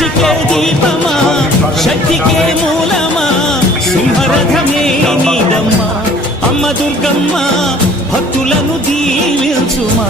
సృష్టికే దీపమా శక్తికే మూలమా సింహరథమే నీదమ్మా అమ్మ దుర్గమ్మ భక్తులను దీవించుమా